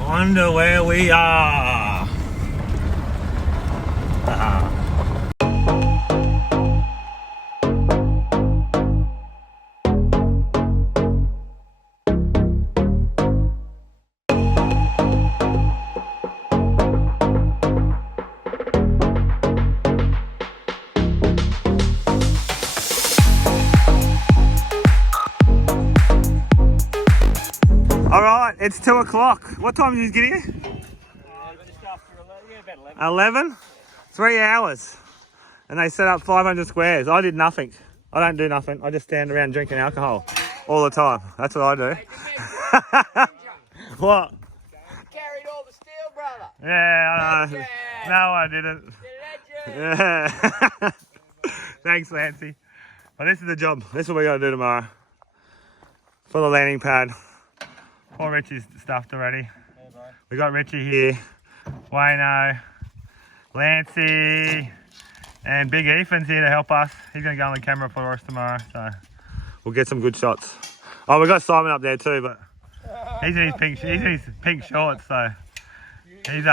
Wonder where we are. Alright, it's 2 o'clock. What time did you get here? About 11? 3 hours. And they set up 500 squares. I did nothing. I don't do nothing. I just stand around drinking alcohol all the time. That's what I do. What? Carried all the steel, brother. Yeah, I know. No, I didn't. Yeah. Thanks, Lancy. But this is the job. This is what we got to do tomorrow. For the landing pad. Poor Richie's stuffed already. We got Richie here. Wayno. Lancy. And Big Ethan's here to help us. He's going to go on the camera for us tomorrow. So we'll get some good shots. Oh, we got Simon up there too, but he's in his pink shorts, so he's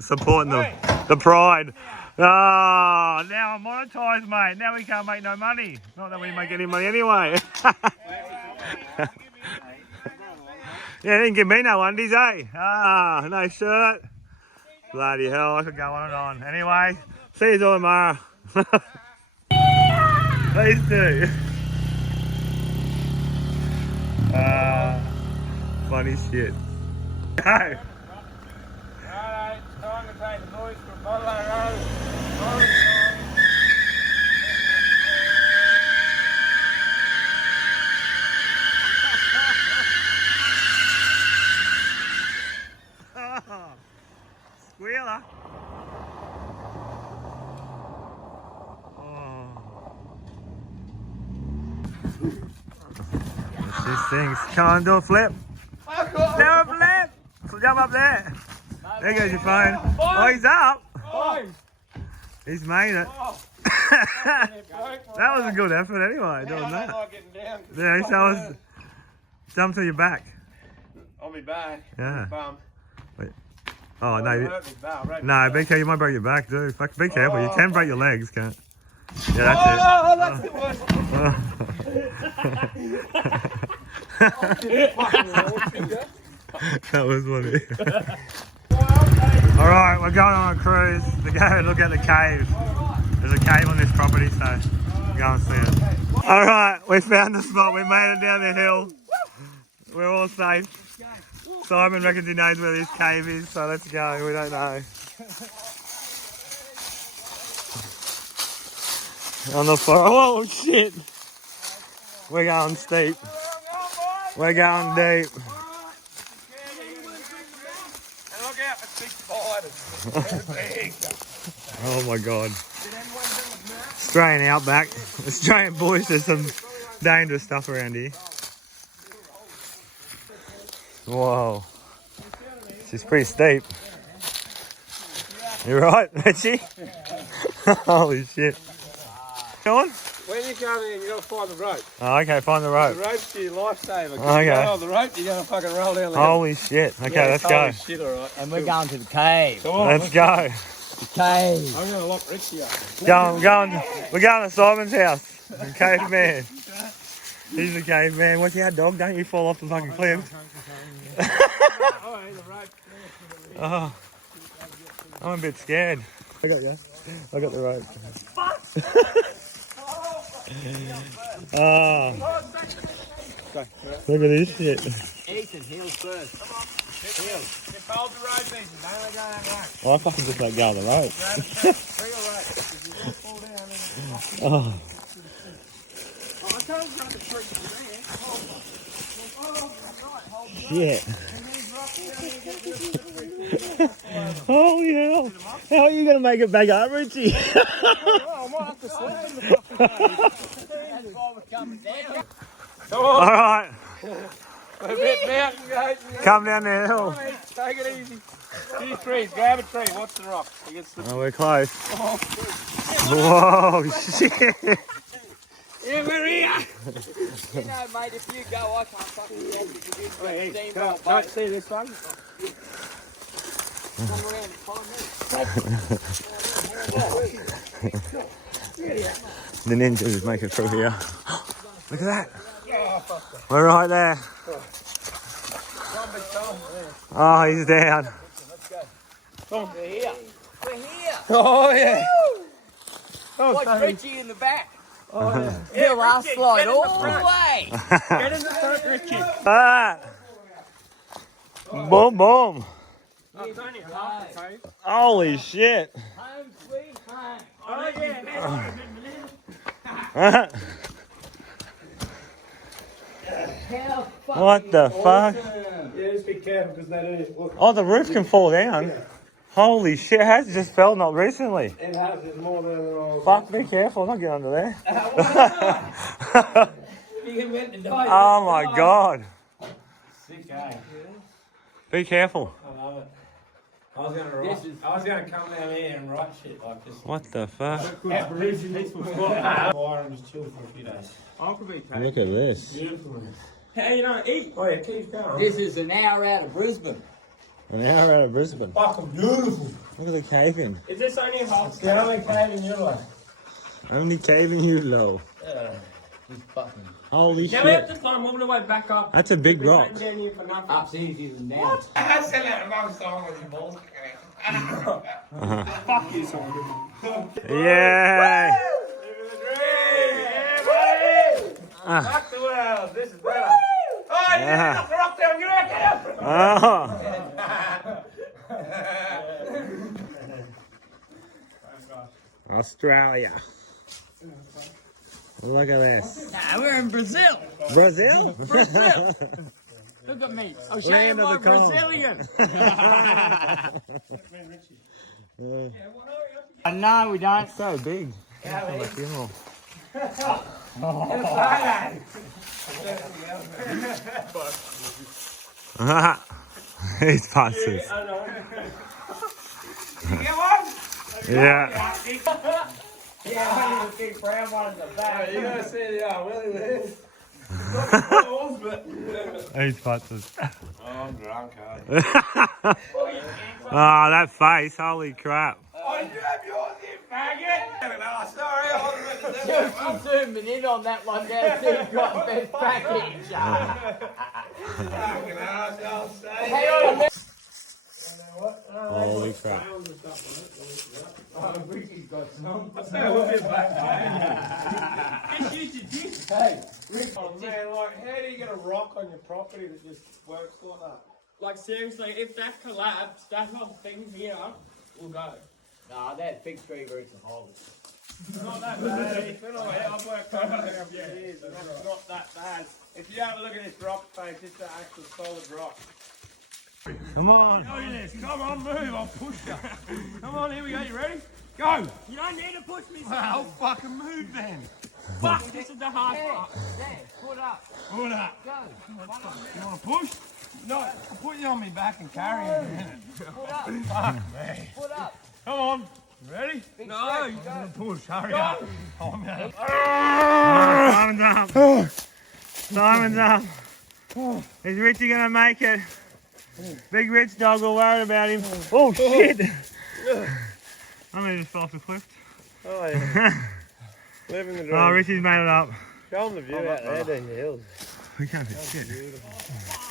supporting the pride. Oh, now I'm monetized, mate. Now we can't make no money. Not that we make any money anyway. Yeah, didn't give me no undies, eh? Ah, no shirt. Bloody hell, I could go on and on. Anyway, see you all tomorrow. Please do. Funny shit. Go. Alright, it's time to take the boys for a bottle of rose. Squealer. Oh. These things. Come on, do a flip. Do a flip. So jump up there. There goes your phone. Oh, he's up. He's made it. That was a good effort anyway, doing that. Yeah, so was jump to your back. I'll be back. Yeah. Bum. Wait. Oh, no. No, be careful. You might break your back, too. Fuck, be careful. You can break your legs, can't. Yeah, that's it. That's That was funny. Alright, we're going on a cruise to go and look at the cave. There's a cave on this property, so go and see it. Alright, we found the spot. We made it down the hill. We're all safe. Simon reckons he knows where this cave is, so let's go. We don't know. On the floor. Oh shit! We're going steep. We're going deep. Look out for big spiders. Oh my god. Australian outback. Australian boys, there's some dangerous stuff around here. Whoa. She's pretty steep. You right, Richie? Holy shit. Come on. When you come in, you got to find the rope. Oh, okay, find the rope. The rope's your lifesaver. Okay. If you don't hold the rope, you're going to fucking roll down the hill. Holy shit. Okay, let's go. Holy shit, all right. And we're going to the cave. Come on, Let's go. The cave. I'm going to lock Richie up. We're going to Simon's house. The caveman. He's the caveman. Watch out, dog. Don't you fall off the fucking cliff. Oh, I'm a bit scared. I got you. I got the rope. Oh. Look at this shit. Ethan, heels first. Heels. Just hold the rope, Ethan. Don't let go of that rope. Oh, I fucking just let go of the rope. Free your rope. If you just fall down and Oh. I told you not to treat them there. Shit. Holy hell. How are you going to make it back up, Richie? I might have to slam them. Alright. A bit mountain goat. Come down the hill. Take it easy. These trees, grab a tree, watch the rock. Oh, we're close. Whoa, shit. Yeah, we're here. You know, mate, if you go, I can't fucking get it because you've got Hey, steamboat don't boat. see this one. Come around and follow me. The ninja is making through here. Look at that. We're right there. Oh, he's down. We're here. We're here. Oh, yeah. Watch Richie in the back. Oh, yeah. He'll ass slide get in the all the front. way. Get in the front, Richie. Ah. Boom, boom. Oh, it's only half the cave. Holy shit. Home sweet home. Oh, yeah. How fucking What the fuck? Yeah, just be careful because they do. Look, Oh, the roof can fall down. Holy shit, it has just fell not recently. it has is more than all. Fuck, be careful, not get under there. You can went to die. Oh my god. Sick, eh? Be careful. I love it. I was gonna come down here and write shit like this. What the fuck? Aborigines was fire and just chill for a few days. Look at this. Beautiful. Hey, you don't eat. Oh yeah, keep going. This is an hour out of Brisbane. An hour out of Brisbane. Fucking beautiful. Look at the caving. Is this only a half? It's the only cave in your life. Only caving you low. This fucking Holy Now we have shit. to climb all the way back up. That's a big We rock. can't get in here for nothing. up's easier than down. I said that amongst all with your balls. Fuck you, son. Yeah. Fuck the world. This is better. Oh, you Yeah. didn't have to rock down. Get out. Oh. Australia. Look at this. Nah, we're in Brazil. Brazil? Brazil. Look at me. I'll show you Land of my the calm. Brazilian. No, we don't. So big. From a funeral. He's bastards. You get one? Yeah. Yeah, the big brown one in the back. You gotta see the Willie Liz. He's bastards. Oh, I'm drunk, Oh, that face. Holy crap. Oh, you have yours in, faggot! Oh, sorry, I wasn't Just zooming in on that one there, so you've got best package. fucking ass, I'll say. Hang on, Holy crap. Richie's got some. I'll say a little bit back, Just use your dick. Hey, Oh, man, like, how do you get a rock on your property that just works like that? Like, seriously, if that collapsed, that whole thing here will go. nah, that big tree roots are holding. It's not that bad. Anyway, I've worked over there for years, and it's not that bad. If you have a look at this rock face, it's an actual solid rock. Come on. Go this. Come on, move. I'll push you. Come on, here we go. You ready? Go. You don't need to push me. I'll fucking move then. Fuck, this is the hard part. There, put up. Pull up. Go. You want to push? No, I'll put you on me back and carry you in a minute. Put up. Fuck me. Put up. Come on. Ready? Big No, straight, you go. gotta push. Hurry up. Oh, man. Simon's up. Simon's up. Is Richie going to make it? Big rich dog, we're worried about him. Oh, shit. I'm going to just fall off the cliff. Oh, yeah. Living the dream. Oh, Richie's made it up. Show them the view out there, the hills. We can't see shit.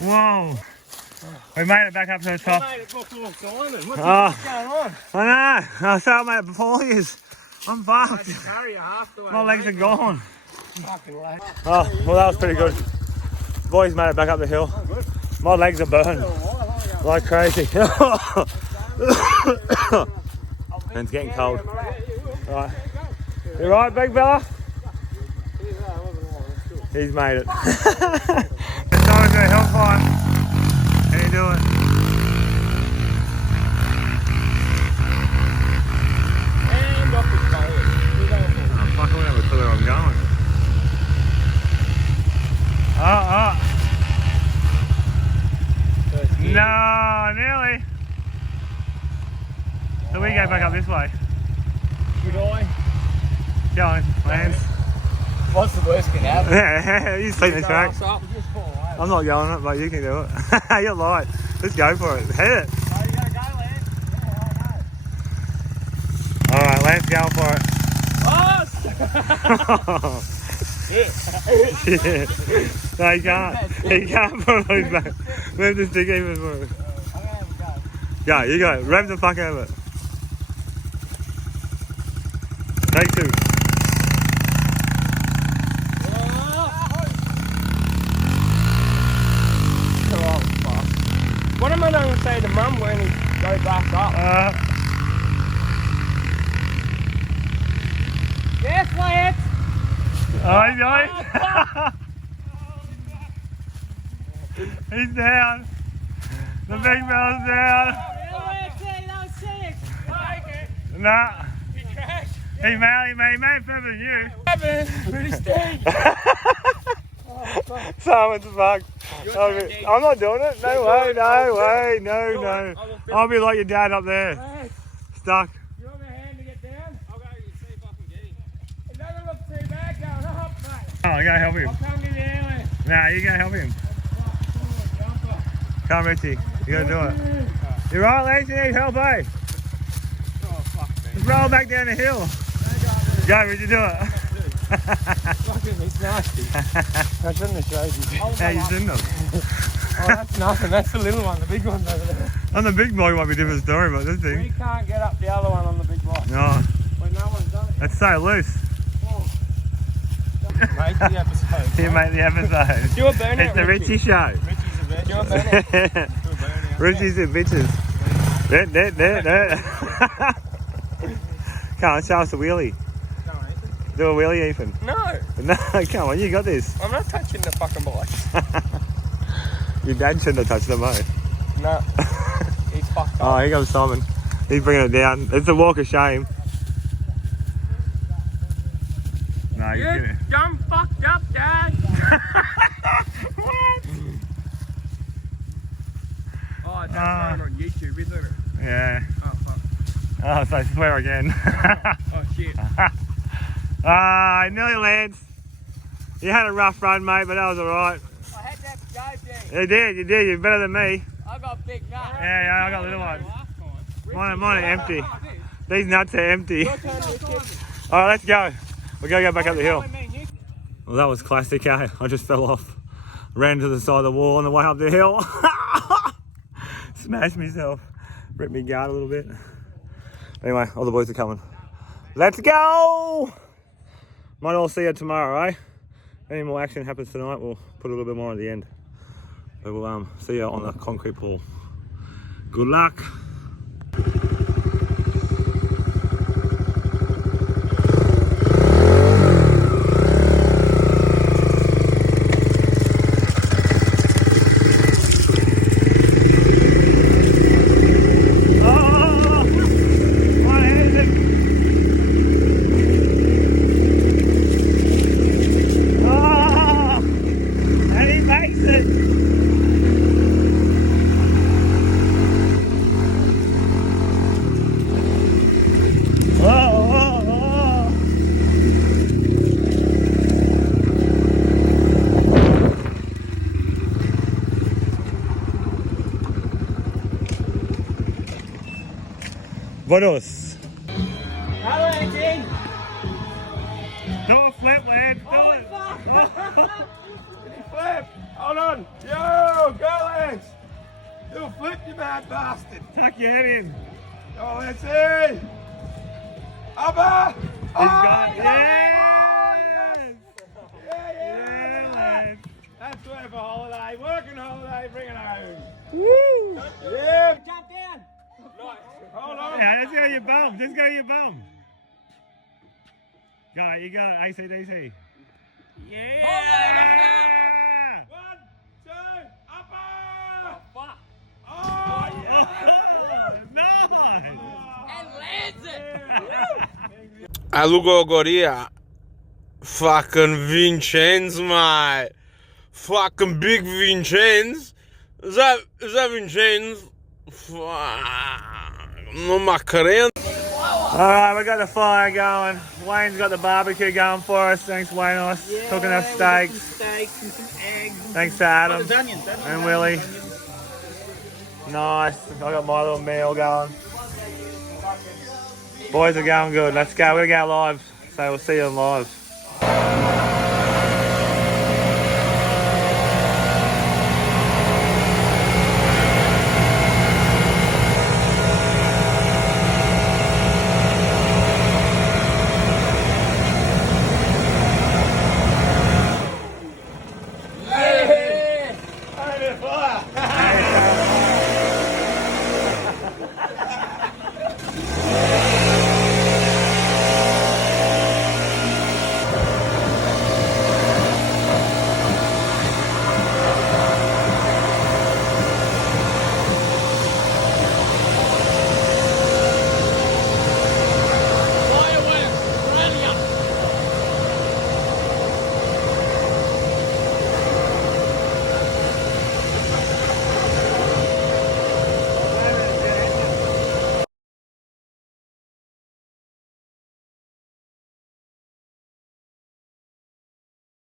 Whoa. We made it back up to the top. Made it before Simon. What's Oh, going on? I know. I saw I made it before you. I'm fucked. Carry you half the way. My legs are gone. Fucking late. Oh, well, that was pretty good. Boys made it back up the hill. My legs are burned like crazy. And it's getting cold. Right. You right, big fella? He's made it. It's time to do a hill climb. Can you do it? And off the boat. Oh, fuck, I don't have a clue where I'm going. No, nearly. So we go back up this way. Good eye. Go on, Lance. What's the worst can happen? Yeah, you seen the track. Just fall over. I'm not going it, but you can do it. You're light. Let's go for it. Hit it. Oh, you gotta go, Lance. Yeah, Alright, let's go for it. Oh! Shit. No, you can't. You can't put it on his back. Move the stick even more. Okay, we go. Go, you go. Rev the fuck out of it. Take two. What am I going to say to Mum when he goes back up? Yes, Lance! Oh, he's down. The big fellow's down. Nah. He crashed. He made it further than you. Pretty steady. Simon's fucked. I'm not doing it. No way, no. I'll be like your dad up there. Stuck. You want my hand to get down? I'll go and see if I can get him. It doesn't look too bad going up, mate. Oh, I gotta help him. I'll come to the airline. Nah, you gotta help him. Come, Richie. You gotta do it. You're right, Lance. You need help, eh? Oh, fuck me. Just roll back down the hill. Go, Richie, do it. Fucking, it's nasty. I shouldn't have showed you. How you shouldn't have. Oh, that's nothing. That's the little one. The big one's over there. On the big block might be a different story, but this We thing. can't get up the other one on the big block. No, When no one's done it. it's so loose. Mate, the episode. You make the episode. Do a burnout, It's the Richie show. Richie's a bitch. Do a burnout. Do a burnout. Richie's the bitches. There. Come on, show us the wheelie. Come on, Ethan. Do a wheelie, Ethan. No, No, come on, you got this. I'm not touching the fucking bike. Your dad shouldn't have touched the mate. No. He's fucked Oh, up. here comes Simon. He's bringing it down. It's a walk of shame. No, you get it. You dumb fucked up, Dad. What? Oh, that's going on YouTube, isn't it? Yeah. Oh, fuck. Oh, so swear again. Oh, shit. Ah, nearly lands. You had a rough run, mate, but that was alright. I had to have to go, Jay. You did. You're better than me. I got big nuts. Yeah, I got little ones. Mine are empty. These nuts are empty. Alright, let's go. We're going to go back up the hill. Well, that was classic, eh? I just fell off. Ran to the side of the wall on the way up the hill. Smashed myself. Ripped me guard a little bit. Anyway, all the boys are coming. Let's go! Might all see you tomorrow, eh? Any more action happens tonight, we'll put a little bit more at the end. But we'll see you on the concrete pool. Good luck. Buenos. Hello, Andy. Do a flip, lad. Do it. Flip. Hold on. Yo, go, Lance. Do a flip, you mad bastard. Tuck your head in. Oh, let's see. Upper. He's got yes. Yeah. lad. That's worth a holiday. Working holiday, bring it home. Woo. Yeah. Jump down. Nice. Hold on. Yeah, let's go your bum. Just go your bum. Go, you got it. ACDC. Yeah. 1, 2, upper. Fuck. Oh, yeah. Nice. And lands it. Alugogoria. Fucking Vincenz, mate. Fucking big Vincenz. Is that Vincenz? Fuck. Numa crente. Alright, we got the fire going. Wayne's got the barbecue going for us. Thanks, Wayne. Cooking our steaks. Some steaks and some eggs. Thanks to Adam There's onions. and Willie. Nice. I got my little meal going. Boys are going good. Let's go. We're going to go live. So we'll see you on live.